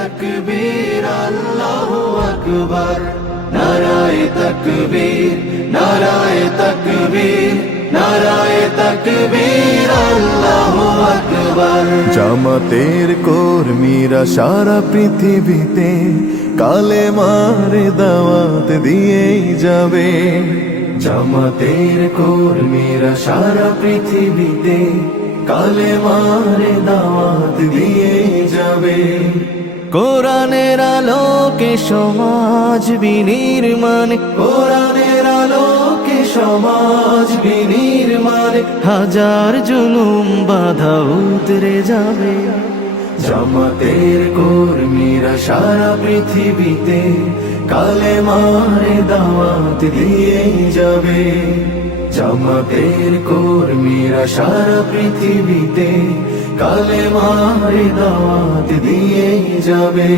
তাকবীর আল্লাহু আকবার, নারায়ে তাকবীর, নারায়ে তাকবীর, নারায়ে তাকবীর আল্লাহু আকবার। জামাতের কর্মীরা সারা পৃথিবীতে কালেমার দাওয়াত দিয়েই যাবে। জামাতের কর্মীরা সারা পৃথিবীতে কালেমার দাওয়াত দিয়েই যাবে। কোরআনের আলোকে সমাজ বিনির্মাণ, কোরআনের আলোকে সমাজ বিনির্মাণ, হাজার জুলুম বাধা উতরে যাবে। জামাতের কর্মীরা সারা পৃথিবীতে কালেমার দাওয়াত দিয়েই যাবে। জামাতের কর্মীরা সারা পৃথিবীতে কালেমার দাওয়াত দিয়েই যাবে।